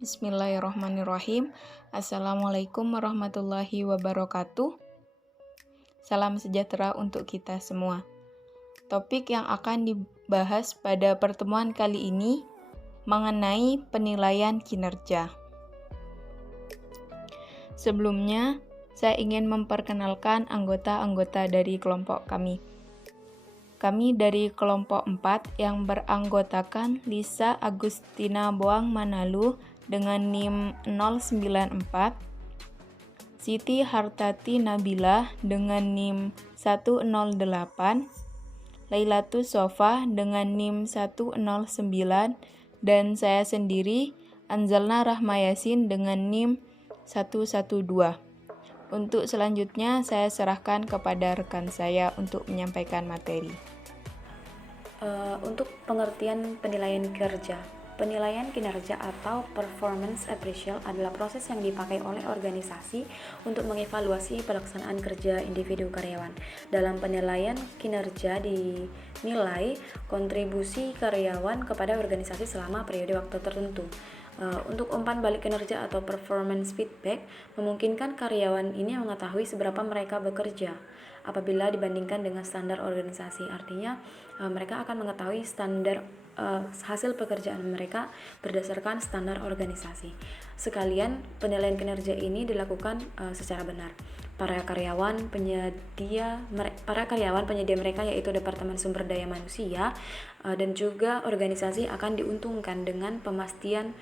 Bismillahirrahmanirrahim. Assalamualaikum warahmatullahi wabarakatuh. Salam sejahtera untuk kita semua. Topik yang akan dibahas pada pertemuan kali ini mengenai penilaian kinerja. Sebelumnya, saya ingin memperkenalkan anggota-anggota dari kelompok kami. Kami dari kelompok 4 yang beranggotakan Lisa Agustina Boang Manalu dengan NIM 094, Siti Hartati Nabila dengan NIM 108, Lailatus Sofa dengan NIM 109, dan saya sendiri, Anzalna Rahmayasin dengan NIM 112. Untuk selanjutnya, saya serahkan kepada rekan saya untuk menyampaikan materi. Untuk pengertian penilaian kinerja. Penilaian kinerja atau performance appraisal adalah proses yang dipakai oleh organisasi untuk mengevaluasi pelaksanaan kerja individu karyawan. Dalam penilaian kinerja dinilai kontribusi karyawan kepada organisasi selama periode waktu tertentu. Untuk umpan balik kinerja atau performance feedback memungkinkan karyawan ini mengetahui seberapa mereka bekerja apabila dibandingkan dengan standar organisasi. Artinya mereka akan mengetahui standar hasil pekerjaan mereka berdasarkan standar organisasi. Sekalian penilaian kinerja ini dilakukan secara benar. Para karyawan penyedia mereka yaitu Departemen Sumber Daya Manusia dan juga organisasi akan diuntungkan dengan pemastian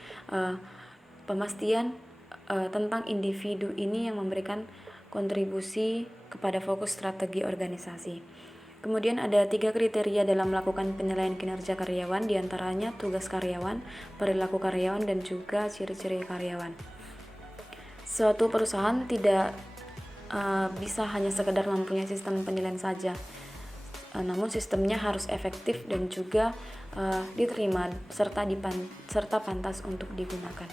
tentang individu ini yang memberikan kontribusi kepada fokus strategi organisasi. Kemudian ada 3 kriteria dalam melakukan penilaian kinerja karyawan, diantaranya tugas karyawan, perilaku karyawan, dan juga ciri-ciri karyawan. Suatu perusahaan tidak bisa hanya sekedar mempunyai sistem penilaian saja, namun sistemnya harus efektif dan juga diterima serta pantas untuk digunakan.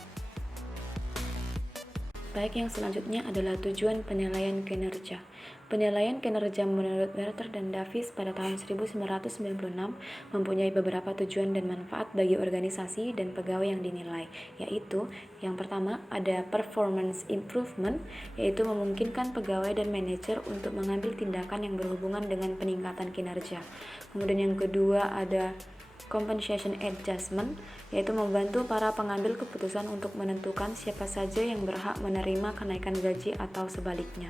Baik, yang selanjutnya adalah tujuan penilaian kinerja. Penilaian kinerja menurut Werther dan Davis pada tahun 1996 mempunyai beberapa tujuan dan manfaat bagi organisasi dan pegawai yang dinilai, yaitu yang pertama ada performance improvement, yaitu memungkinkan pegawai dan manajer untuk mengambil tindakan yang berhubungan dengan peningkatan kinerja. Kemudian yang kedua ada compensation adjustment, yaitu membantu para pengambil keputusan untuk menentukan siapa saja yang berhak menerima kenaikan gaji atau sebaliknya.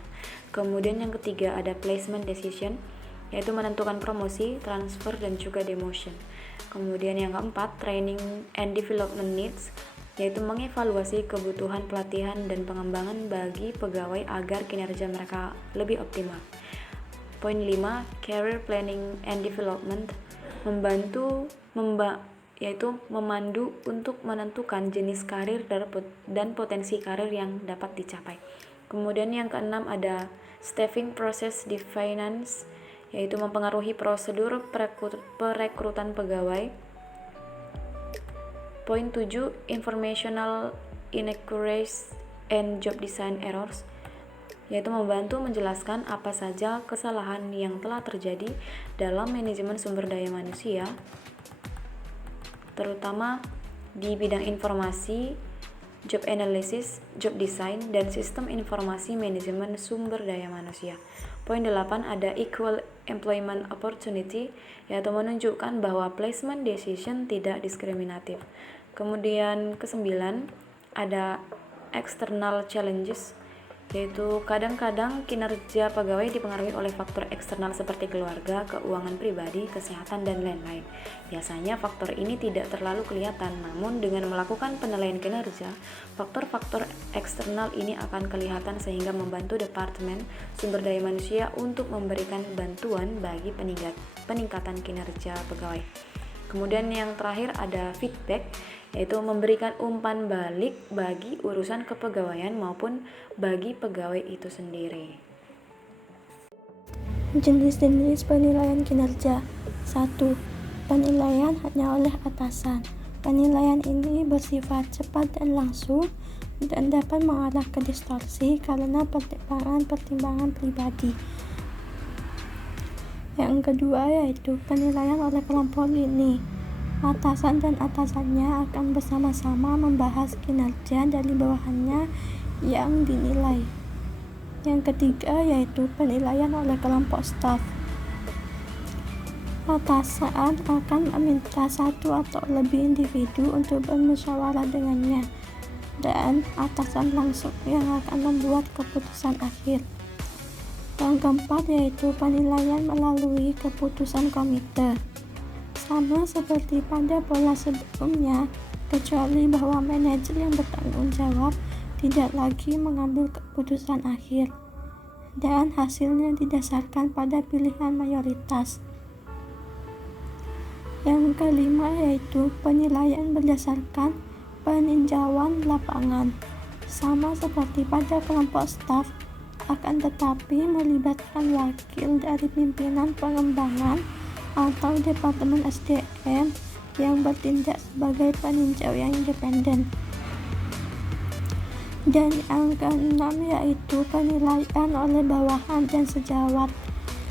Kemudian yang ketiga ada placement decision, yaitu menentukan promosi, transfer, dan juga demotion. Kemudian yang keempat training and development needs, yaitu mengevaluasi kebutuhan pelatihan dan pengembangan bagi pegawai agar kinerja mereka lebih optimal. Poin 5 career planning and development, yaitu memandu untuk menentukan jenis karir dan potensi karir yang dapat dicapai. Kemudian yang keenam ada staffing process definitions, yaitu mempengaruhi prosedur perekrutan pegawai. Poin 7 informational inaccuracies and job design errors, yaitu membantu menjelaskan apa saja kesalahan yang telah terjadi dalam manajemen sumber daya manusia, terutama di bidang informasi, job analysis, job design, dan sistem informasi manajemen sumber daya manusia. Poin 8 ada equal employment opportunity, yaitu menunjukkan bahwa placement decision tidak diskriminatif. Kemudian ke-9 ada external challenges, yaitu kadang-kadang kinerja pegawai dipengaruhi oleh faktor eksternal seperti keluarga, keuangan pribadi, kesehatan, dan lain-lain. Biasanya faktor ini tidak terlalu kelihatan, namun dengan melakukan penilaian kinerja, faktor-faktor eksternal ini akan kelihatan sehingga membantu Departemen Sumber Daya Manusia untuk memberikan bantuan bagi peningkatan kinerja pegawai. Kemudian yang terakhir ada feedback, yaitu memberikan umpan balik bagi urusan kepegawaian maupun bagi pegawai itu sendiri. Jenis-jenis penilaian kinerja. 1. Penilaian hanya oleh atasan. Penilaian ini bersifat cepat dan langsung dan dapat mengarah ke distorsi karena pertimbangan pribadi. Yang kedua yaitu penilaian oleh kelompok ini. Atasan dan atasannya akan bersama-sama membahas kinerja dari bawahannya yang dinilai. Yang ketiga yaitu penilaian oleh kelompok staf. Atasan akan meminta satu atau lebih individu untuk bermusyawarah dengannya, dan atasan langsung yang akan membuat keputusan akhir. Yang keempat yaitu penilaian melalui keputusan komite. Sama seperti pada pola sebelumnya, kecuali bahwa manajer yang bertanggung jawab tidak lagi mengambil keputusan akhir, dan hasilnya didasarkan pada pilihan mayoritas. Yang kelima yaitu penilaian berdasarkan peninjauan lapangan. Sama seperti pada kelompok staf, akan tetapi melibatkan wakil dari pimpinan pengembangan atau Departemen SDM yang bertindak sebagai peninjau yang independen. Dan yang keenam yaitu penilaian oleh bawahan dan sejawat.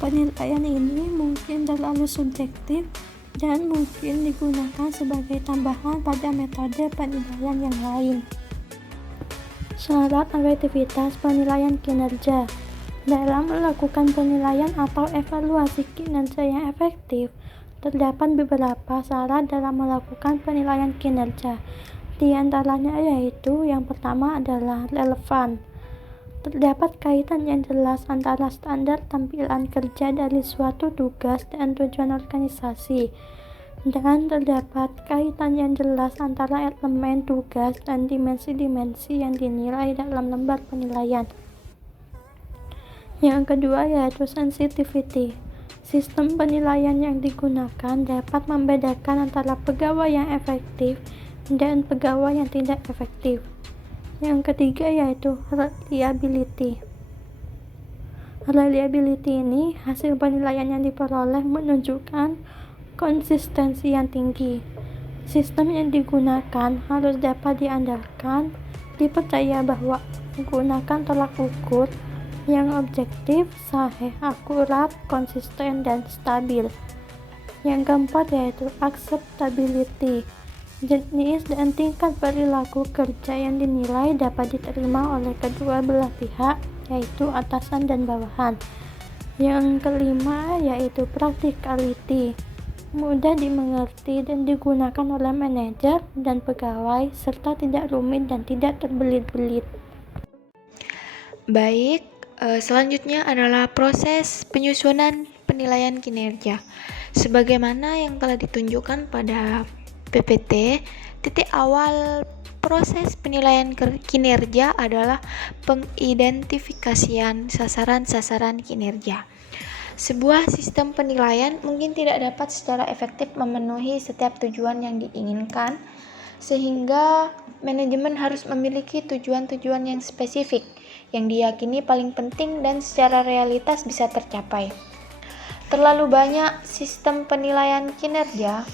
Penilaian ini mungkin terlalu subjektif dan mungkin digunakan sebagai tambahan pada metode penilaian yang lain. Syarat efektivitas penilaian kinerja. Dalam melakukan penilaian atau evaluasi kinerja yang efektif, terdapat beberapa syarat dalam melakukan penilaian kinerja. Di antaranya yaitu yang pertama adalah relevan. Terdapat kaitan yang jelas antara standar tampilan kerja dari suatu tugas dan tujuan organisasi, dan terdapat kaitan yang jelas antara elemen tugas dan dimensi-dimensi yang dinilai dalam lembar penilaian. Yang kedua yaitu sensitivity. Sistem penilaian yang digunakan dapat membedakan antara pegawai yang efektif dan pegawai yang tidak efektif. Yang ketiga yaitu reliability. Reliability ini hasil penilaian yang diperoleh menunjukkan konsistensi yang tinggi. Sistem yang digunakan harus dapat diandalkan, dipercaya bahwa menggunakan tolak ukur yang objektif, sahih, akurat, konsisten, dan stabil. Yang keempat yaitu acceptability. Jenis dan tingkat perilaku kerja yang dinilai dapat diterima oleh kedua belah pihak, yaitu atasan dan bawahan. Yang kelima yaitu practicality. Mudah dimengerti dan digunakan oleh manajer dan pegawai, serta tidak rumit dan tidak terbelit-belit. Baik, selanjutnya adalah proses penyusunan penilaian kinerja. Sebagaimana yang telah ditunjukkan pada PPT, titik awal proses penilaian kinerja adalah pengidentifikasian sasaran-sasaran kinerja. Sebuah sistem penilaian mungkin tidak dapat secara efektif memenuhi setiap tujuan yang diinginkan, sehingga manajemen harus memiliki tujuan-tujuan yang spesifik, yang diyakini paling penting dan secara realitas bisa tercapai. Terlalu banyak sistem penilaian kinerja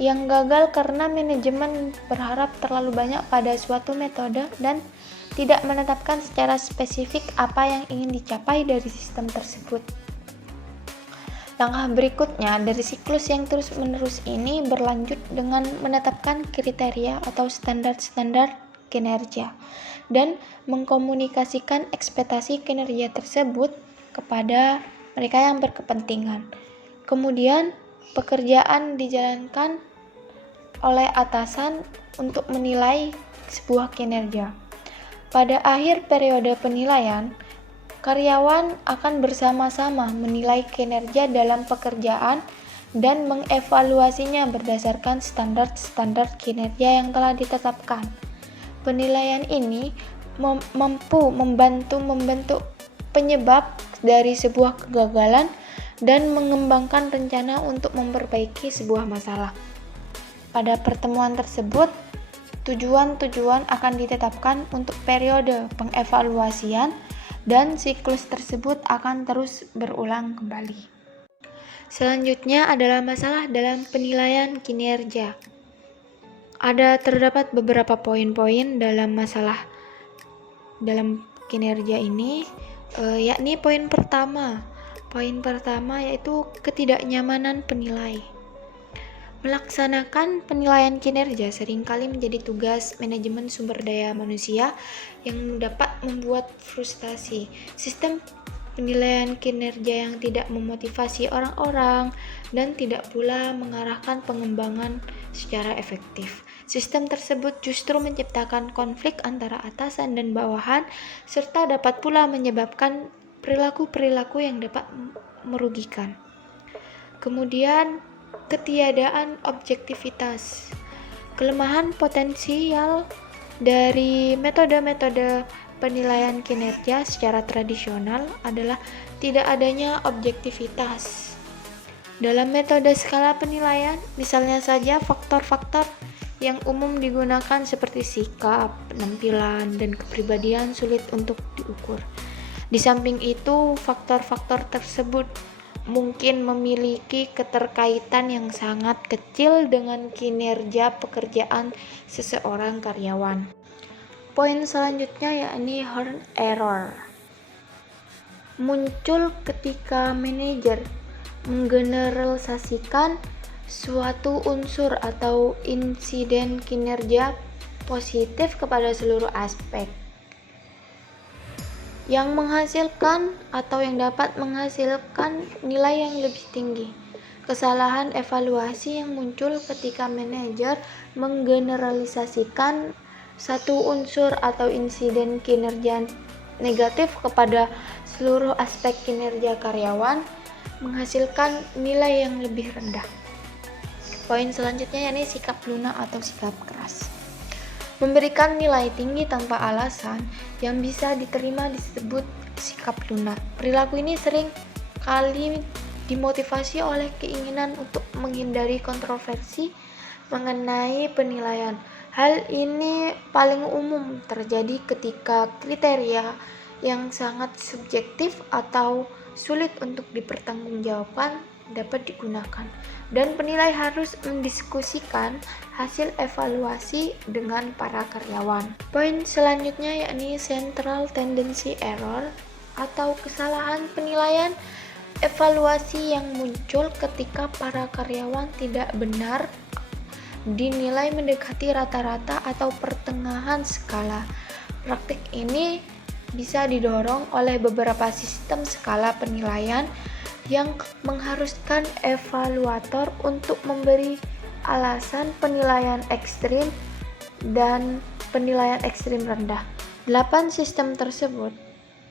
yang gagal karena manajemen berharap terlalu banyak pada suatu metode dan tidak menetapkan secara spesifik apa yang ingin dicapai dari sistem tersebut. Langkah berikutnya dari siklus yang terus-menerus ini berlanjut dengan menetapkan kriteria atau standar-standar kinerja dan mengkomunikasikan ekspektasi kinerja tersebut kepada mereka yang berkepentingan. Kemudian pekerjaan dijalankan oleh atasan untuk menilai sebuah kinerja. Pada akhir periode penilaian, karyawan akan bersama-sama menilai kinerja dalam pekerjaan dan mengevaluasinya berdasarkan standar-standar kinerja yang telah ditetapkan. Penilaian ini mampu membentuk penyebab dari sebuah kegagalan dan mengembangkan rencana untuk memperbaiki sebuah masalah. Pada pertemuan tersebut, tujuan-tujuan akan ditetapkan untuk periode pengevaluasian dan siklus tersebut akan terus berulang kembali. Selanjutnya adalah masalah dalam penilaian kinerja. Terdapat beberapa poin-poin dalam masalah dalam kinerja ini, yakni poin pertama yaitu ketidaknyamanan penilai. Melaksanakan penilaian kinerja seringkali menjadi tugas manajemen sumber daya manusia yang dapat membuat frustasi. Sistem penilaian kinerja yang tidak memotivasi orang-orang dan tidak pula mengarahkan pengembangan secara efektif. Sistem tersebut justru menciptakan konflik antara atasan dan bawahan serta dapat pula menyebabkan perilaku-perilaku yang dapat merugikan. Kemudian, ketiadaan objektivitas. Kelemahan potensial dari metode-metode penilaian kinerja secara tradisional adalah tidak adanya objektivitas. Dalam metode skala penilaian, misalnya saja faktor-faktor yang umum digunakan seperti sikap, penampilan, dan kepribadian sulit untuk diukur. Di samping itu, faktor-faktor tersebut mungkin memiliki keterkaitan yang sangat kecil dengan kinerja pekerjaan seseorang karyawan. Poin selanjutnya yakni Horn error. Muncul ketika manajer menggeneralisasikan suatu unsur atau insiden kinerja positif kepada seluruh aspek yang menghasilkan atau yang dapat menghasilkan nilai yang lebih tinggi. Kesalahan evaluasi yang muncul ketika manajer menggeneralisasikan satu unsur atau insiden kinerja negatif kepada seluruh aspek kinerja karyawan menghasilkan nilai yang lebih rendah. Poin selanjutnya yakni sikap lunak atau sikap keras. Memberikan nilai tinggi tanpa alasan yang bisa diterima disebut sikap lunak. Perilaku ini sering kali dimotivasi oleh keinginan untuk menghindari kontroversi mengenai penilaian. Hal ini paling umum terjadi ketika kriteria yang sangat subjektif atau sulit untuk dipertanggungjawabkan dapat digunakan, dan penilai harus mendiskusikan hasil evaluasi dengan para karyawan. Poin selanjutnya yakni central tendency error atau kesalahan penilaian evaluasi yang muncul ketika para karyawan tidak benar dinilai mendekati rata-rata atau pertengahan skala. Praktik ini bisa didorong oleh beberapa sistem skala penilaian yang mengharuskan evaluator untuk memberi alasan penilaian ekstrim dan penilaian ekstrim rendah. 8 sistem tersebut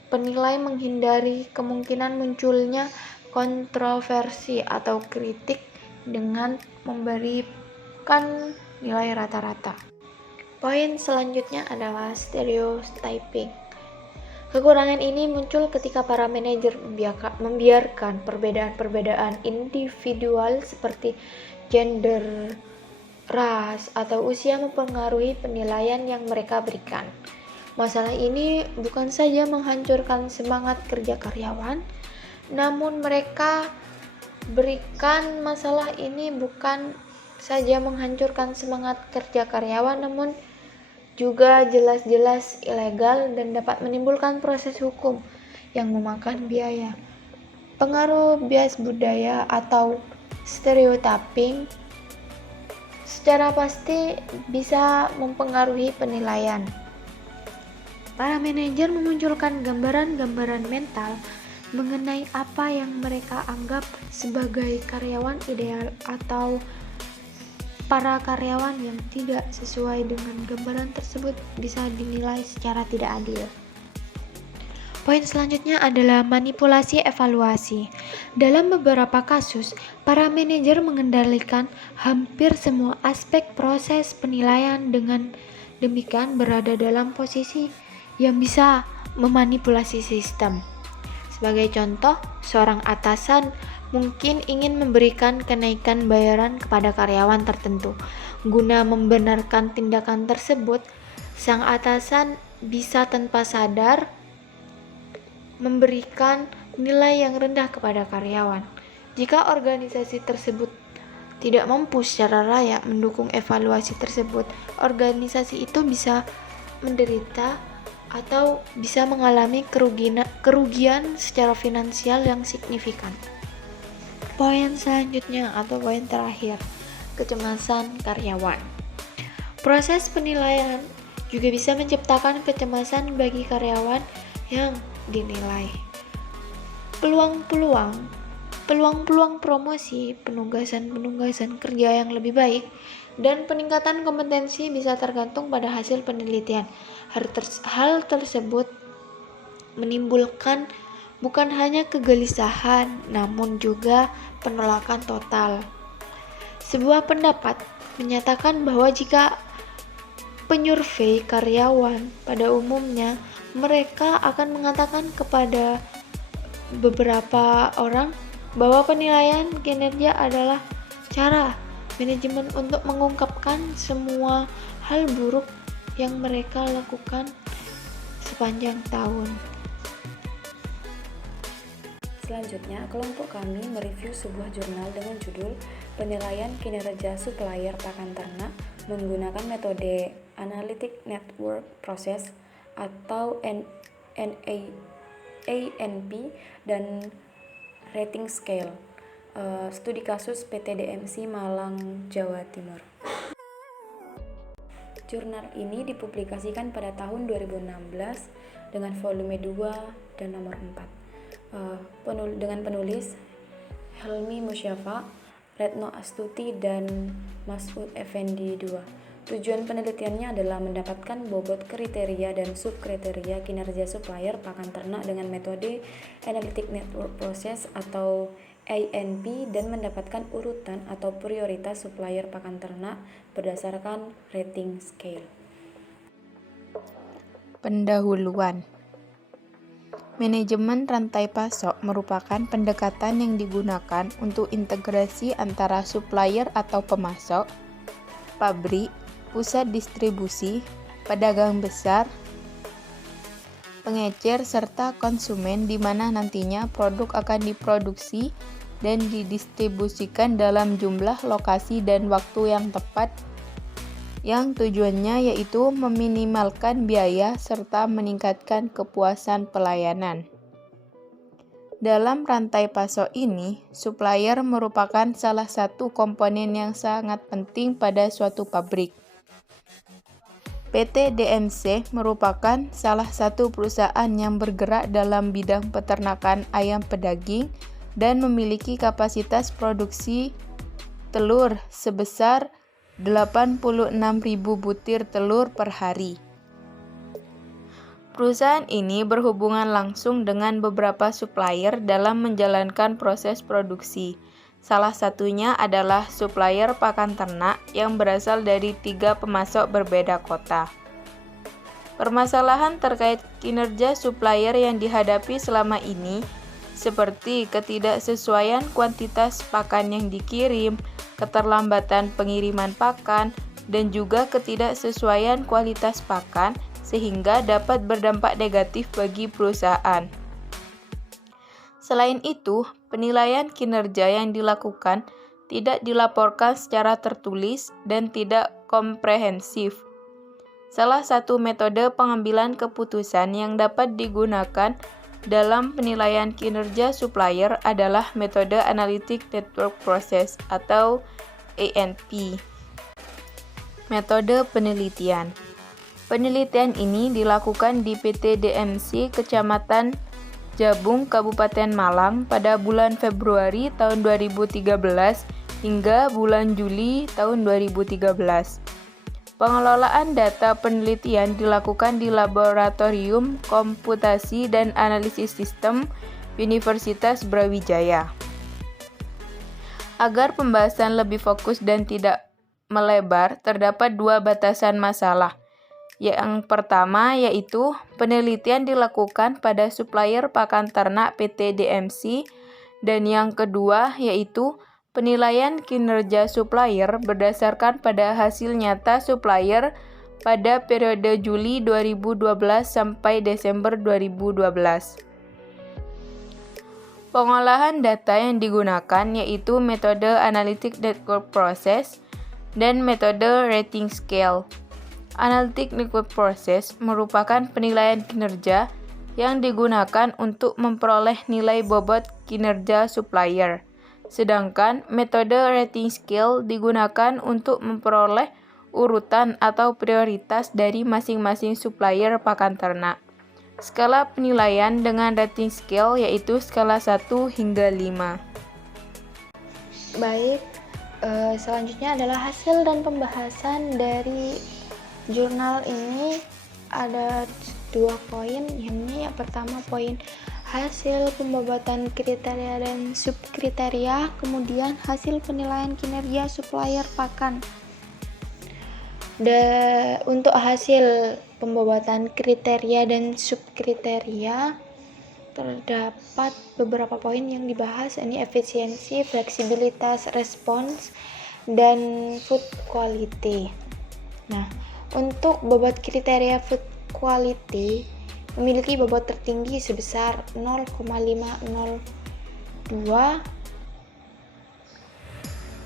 penilai menghindari kemungkinan munculnya kontroversi atau kritik dengan memberikan nilai rata-rata. Poin selanjutnya adalah stereotyping. Kekurangan ini muncul ketika para manajer membiarkan perbedaan-perbedaan individual seperti gender, ras, atau usia mempengaruhi penilaian yang mereka berikan. Masalah ini bukan saja menghancurkan semangat kerja karyawan, namun mereka berikan masalah ini bukan saja menghancurkan semangat kerja karyawan, namun juga jelas-jelas ilegal dan dapat menimbulkan proses hukum yang memakan biaya. Pengaruh bias budaya atau stereotyping secara pasti bisa mempengaruhi penilaian. Para manajer memunculkan gambaran-gambaran mental mengenai apa yang mereka anggap sebagai karyawan ideal atau para karyawan yang tidak sesuai dengan gambaran tersebut bisa dinilai secara tidak adil. Poin selanjutnya adalah manipulasi evaluasi. Dalam beberapa kasus, para manajer mengendalikan hampir semua aspek proses penilaian, dengan demikian berada dalam posisi yang bisa memanipulasi sistem. Sebagai contoh, seorang atasan mungkin ingin memberikan kenaikan bayaran kepada karyawan tertentu. Guna membenarkan tindakan tersebut, sang atasan bisa tanpa sadar memberikan nilai yang rendah kepada karyawan. Jika organisasi tersebut tidak mampu secara layak mendukung evaluasi tersebut, organisasi itu bisa menderita atau bisa mengalami kerugian secara finansial yang signifikan. Poin selanjutnya atau poin terakhir, kecemasan karyawan. Proses penilaian juga bisa menciptakan kecemasan bagi karyawan yang dinilai. Peluang promosi, penugasan kerja yang lebih baik, dan peningkatan kompetensi bisa tergantung pada hasil penelitian. Hal tersebut menimbulkan bukan hanya kegelisahan, namun juga penolakan total. Sebuah pendapat menyatakan bahwa jika penyurvei karyawan pada umumnya, mereka akan mengatakan kepada beberapa orang bahwa penilaian kinerja adalah cara manajemen untuk mengungkapkan semua hal buruk yang mereka lakukan sepanjang tahun. Selanjutnya, kelompok kami mereview sebuah jurnal dengan judul Penilaian Kinerja Supplier Pakan Ternak menggunakan metode Analytic Network Process atau ANP dan Rating Scale. Studi kasus PT DMC Malang, Jawa Timur. Jurnal ini dipublikasikan pada tahun 2016 dengan volume 2 dan nomor 4. Dengan penulis Helmi Musyafa, Retno Astuti, dan Masud Effendi II. Tujuan penelitiannya adalah mendapatkan bobot kriteria dan subkriteria kinerja supplier pakan ternak dengan metode Analytic Network Process atau ANP dan mendapatkan urutan atau prioritas supplier pakan ternak berdasarkan rating scale. Pendahuluan. Manajemen rantai pasok merupakan pendekatan yang digunakan untuk integrasi antara supplier atau pemasok, pabrik, pusat distribusi, pedagang besar, pengecer, serta konsumen di mana nantinya produk akan diproduksi dan didistribusikan dalam jumlah, lokasi, dan waktu yang tepat, yang tujuannya yaitu meminimalkan biaya serta meningkatkan kepuasan pelayanan. Dalam rantai pasok ini, supplier merupakan salah satu komponen yang sangat penting pada suatu pabrik. PT DMC merupakan salah satu perusahaan yang bergerak dalam bidang peternakan ayam pedaging dan memiliki kapasitas produksi telur sebesar 86.000 butir telur per hari. Perusahaan ini berhubungan langsung dengan beberapa supplier dalam menjalankan proses produksi. Salah satunya adalah supplier pakan ternak yang berasal dari 3 pemasok berbeda kota. Permasalahan terkait kinerja supplier yang dihadapi selama ini seperti ketidaksesuaian kuantitas pakan yang dikirim, keterlambatan pengiriman pakan, dan juga ketidaksesuaian kualitas pakan sehingga dapat berdampak negatif bagi perusahaan. Selain itu, penilaian kinerja yang dilakukan tidak dilaporkan secara tertulis dan tidak komprehensif. Salah satu metode pengambilan keputusan yang dapat digunakan dalam penilaian kinerja supplier adalah metode Analytic Network Process atau ANP. Metode penelitian. Penelitian ini dilakukan di PT DMC Kecamatan Jabung, Kabupaten Malang pada bulan Februari tahun 2013 hingga bulan Juli tahun 2013. Pengelolaan data penelitian dilakukan di Laboratorium Komputasi dan Analisis Sistem Universitas Brawijaya. Agar pembahasan lebih fokus dan tidak melebar, terdapat 2 batasan masalah. Yang pertama yaitu penelitian dilakukan pada supplier pakan ternak PT DMC, dan yang kedua yaitu penilaian kinerja supplier berdasarkan pada hasil nyata supplier pada periode Juli 2012 sampai Desember 2012. Pengolahan data yang digunakan yaitu metode Analytic Network Process dan metode Rating Scale. Analytic Network Process merupakan penilaian kinerja yang digunakan untuk memperoleh nilai bobot kinerja supplier. Sedangkan metode rating scale digunakan untuk memperoleh urutan atau prioritas dari masing-masing supplier pakan ternak. Skala penilaian dengan rating scale yaitu skala 1 hingga 5. Baik, selanjutnya adalah hasil dan pembahasan dari jurnal ini. Ada 2 poin, yakni yang pertama poin hasil pembobatan kriteria dan subkriteria, kemudian hasil penilaian kinerja supplier pakan. Untuk hasil pembobatan kriteria dan subkriteria terdapat beberapa poin yang dibahas, ini efisiensi, fleksibilitas, respons, dan food quality. Nah, untuk bobot kriteria food quality memiliki bobot tertinggi sebesar 0,502.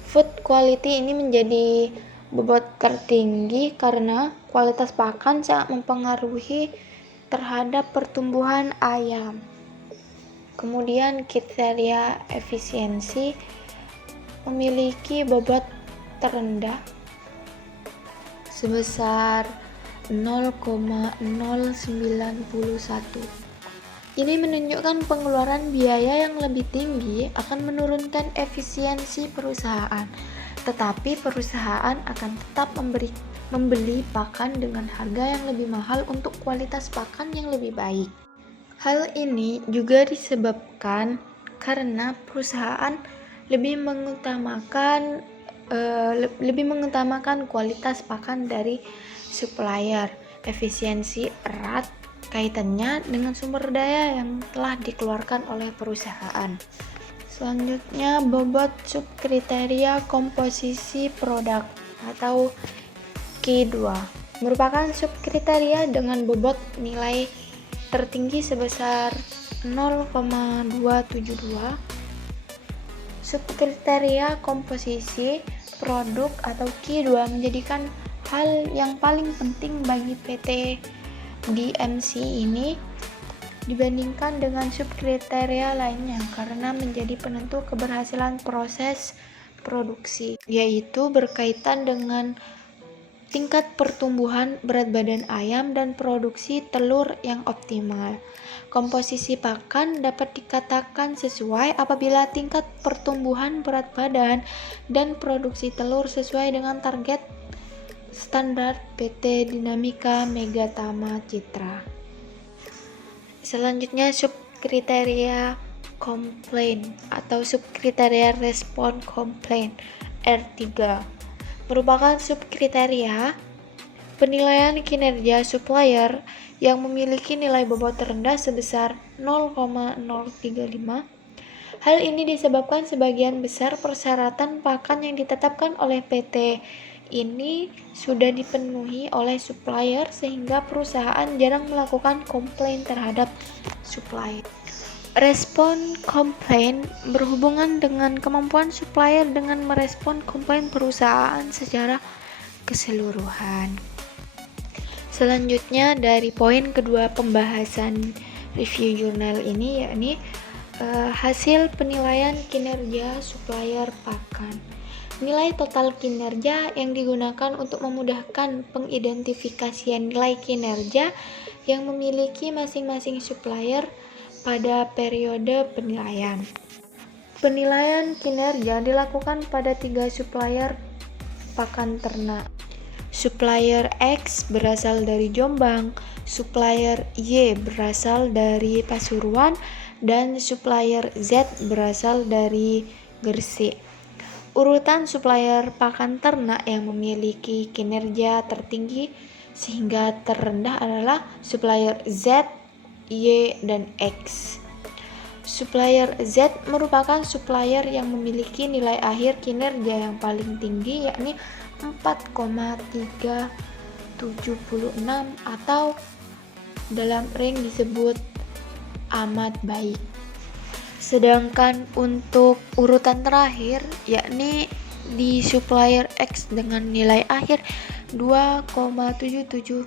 Food quality ini menjadi bobot tertinggi karena kualitas pakan sangat mempengaruhi terhadap pertumbuhan ayam. Kemudian kriteria efisiensi memiliki bobot terendah sebesar 0,091. Ini menunjukkan pengeluaran biaya yang lebih tinggi akan menurunkan efisiensi perusahaan, tetapi perusahaan akan tetap membeli pakan dengan harga yang lebih mahal untuk kualitas pakan yang lebih baik. Hal ini juga disebabkan karena perusahaan lebih mengutamakan kualitas pakan dari supplier. Efisiensi erat kaitannya dengan sumber daya yang telah dikeluarkan oleh perusahaan. Selanjutnya, bobot subkriteria komposisi produk atau Q2 merupakan subkriteria dengan bobot nilai tertinggi sebesar 0,272. Subkriteria komposisi produk atau Q2 menjadikan hal yang paling penting bagi PT DMC ini dibandingkan dengan subkriteria lainnya karena menjadi penentu keberhasilan proses produksi, yaitu berkaitan dengan tingkat pertumbuhan berat badan ayam dan produksi telur yang optimal. Komposisi pakan dapat dikatakan sesuai apabila tingkat pertumbuhan berat badan dan produksi telur sesuai dengan target standar PT Dinamika Megatama Citra. Selanjutnya, subkriteria komplain atau subkriteria respon komplain R3 merupakan subkriteria penilaian kinerja supplier yang memiliki nilai bobot terendah sebesar 0,035. Hal ini disebabkan sebagian besar persyaratan pakan yang ditetapkan oleh PT ini sudah dipenuhi oleh supplier sehingga perusahaan jarang melakukan komplain terhadap supplier. Respon komplain berhubungan dengan kemampuan supplier dengan merespon komplain perusahaan secara keseluruhan. Selanjutnya, dari poin kedua pembahasan review jurnal ini, yakni hasil penilaian kinerja supplier pakan. Nilai total kinerja yang digunakan untuk memudahkan pengidentifikasian nilai kinerja yang memiliki masing-masing supplier pada periode penilaian. Penilaian kinerja dilakukan pada 3 supplier pakan ternak. Supplier X berasal dari Jombang, supplier Y berasal dari Pasuruan, dan supplier Z berasal dari Gresik. Urutan supplier pakan ternak yang memiliki kinerja tertinggi sehingga terendah adalah supplier Z, Y, dan X. Supplier Z merupakan supplier yang memiliki nilai akhir kinerja yang paling tinggi, yakni 4,376 atau dalam rank disebut amat baik. Sedangkan untuk urutan terakhir, yakni di supplier X dengan nilai akhir 2,772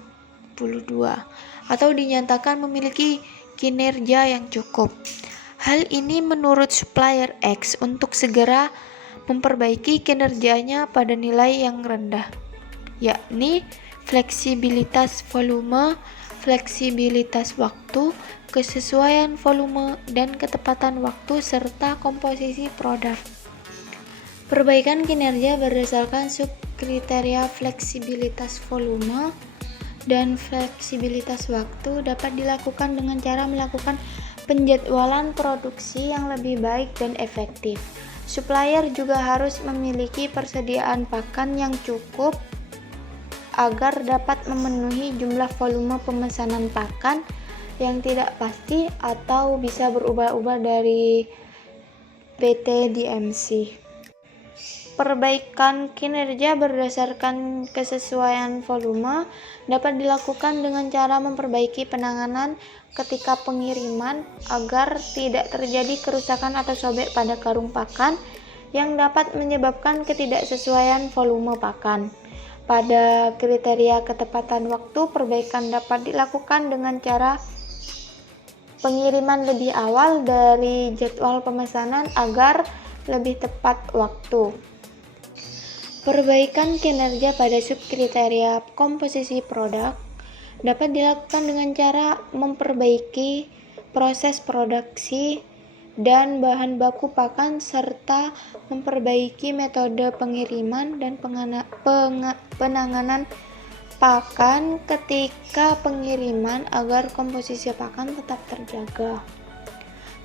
atau dinyatakan memiliki kinerja yang cukup. Hal ini menurut supplier X untuk segera memperbaiki kinerjanya pada nilai yang rendah, yakni fleksibilitas volume, fleksibilitas waktu, kesesuaian volume, dan ketepatan waktu, serta komposisi produk. Perbaikan kinerja berdasarkan subkriteria fleksibilitas volume dan fleksibilitas waktu dapat dilakukan dengan cara melakukan penjadwalan produksi yang lebih baik dan efektif. Supplier juga harus memiliki persediaan pakan yang cukup agar dapat memenuhi jumlah volume pemesanan pakan yang tidak pasti atau bisa berubah-ubah dari PT DMC. Perbaikan kinerja berdasarkan kesesuaian volume dapat dilakukan dengan cara memperbaiki penanganan ketika pengiriman agar tidak terjadi kerusakan atau sobek pada karung pakan yang dapat menyebabkan ketidaksesuaian volume pakan. Pada kriteria ketepatan waktu, perbaikan dapat dilakukan dengan cara pengiriman lebih awal dari jadwal pemesanan agar lebih tepat waktu. Perbaikan kinerja pada subkriteria komposisi produk dapat dilakukan dengan cara memperbaiki proses produksi dan bahan baku pakan serta memperbaiki metode pengiriman dan penanganan pakan ketika pengiriman agar komposisi pakan tetap terjaga.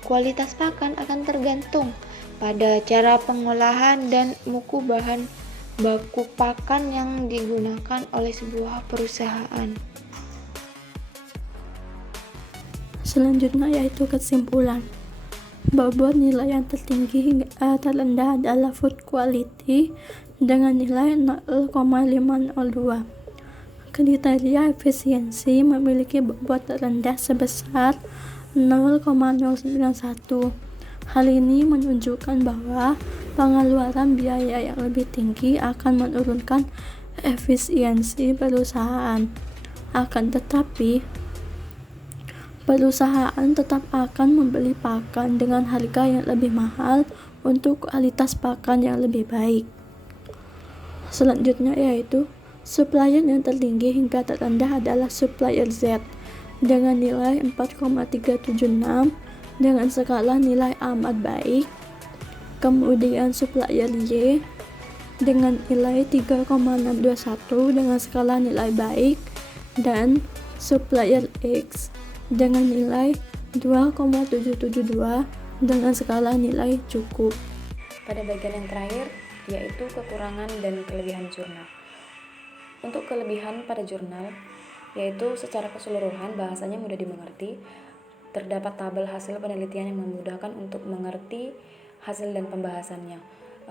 Kualitas pakan akan tergantung pada cara pengolahan dan mutu bahan baku pakan yang digunakan oleh sebuah perusahaan. Selanjutnya yaitu kesimpulan. Bobot nilai yang tertinggi hingga terendah adalah food quality dengan nilai 0,502. Kriteria efisiensi memiliki bobot terendah sebesar 0,091. Hal ini menunjukkan bahwa pengeluaran biaya yang lebih tinggi akan menurunkan efisiensi perusahaan. Akan tetapi, perusahaan tetap akan membeli pakan dengan harga yang lebih mahal untuk kualitas pakan yang lebih baik. Selanjutnya yaitu supplier yang tertinggi hingga terendah adalah supplier Z dengan nilai 4,376 dengan skala nilai amat baik. Kemudian supplier Y dengan nilai 3,621 dengan skala nilai baik, dan supplier X dengan nilai 2,772 dengan skala nilai cukup. Pada bagian yang terakhir, yaitu kekurangan dan kelebihan jurnal. Untuk kelebihan pada jurnal, yaitu secara keseluruhan bahasanya mudah dimengerti, terdapat tabel hasil penelitian yang memudahkan untuk mengerti hasil dan pembahasannya.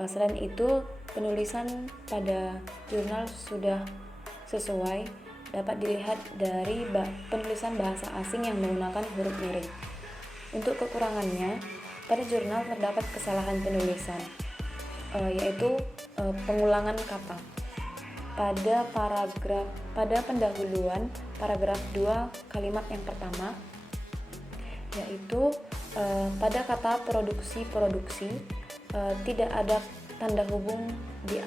Selain itu, penulisan pada jurnal sudah sesuai dapat dilihat dari penulisan bahasa asing yang menggunakan huruf miring. Untuk kekurangannya, pada jurnal terdapat kesalahan penulisan, yaitu pengulangan kata. Pada pendahuluan paragraf 2 kalimat yang pertama, yaitu pada kata produksi tidak ada tanda hubung di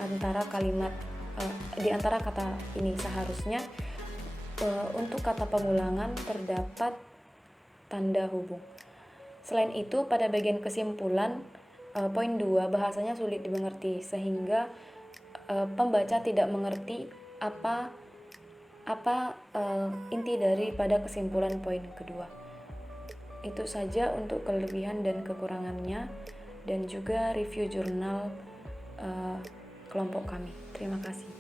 antara kata ini. Seharusnya untuk kata pengulangan terdapat tanda hubung. Selain itu, pada bagian kesimpulan poin 2 bahasanya sulit dimengerti sehingga pembaca tidak mengerti apa inti daripada kesimpulan poin kedua. Itu saja untuk kelebihan dan kekurangannya dan juga review jurnal kelompok kami. Terima kasih.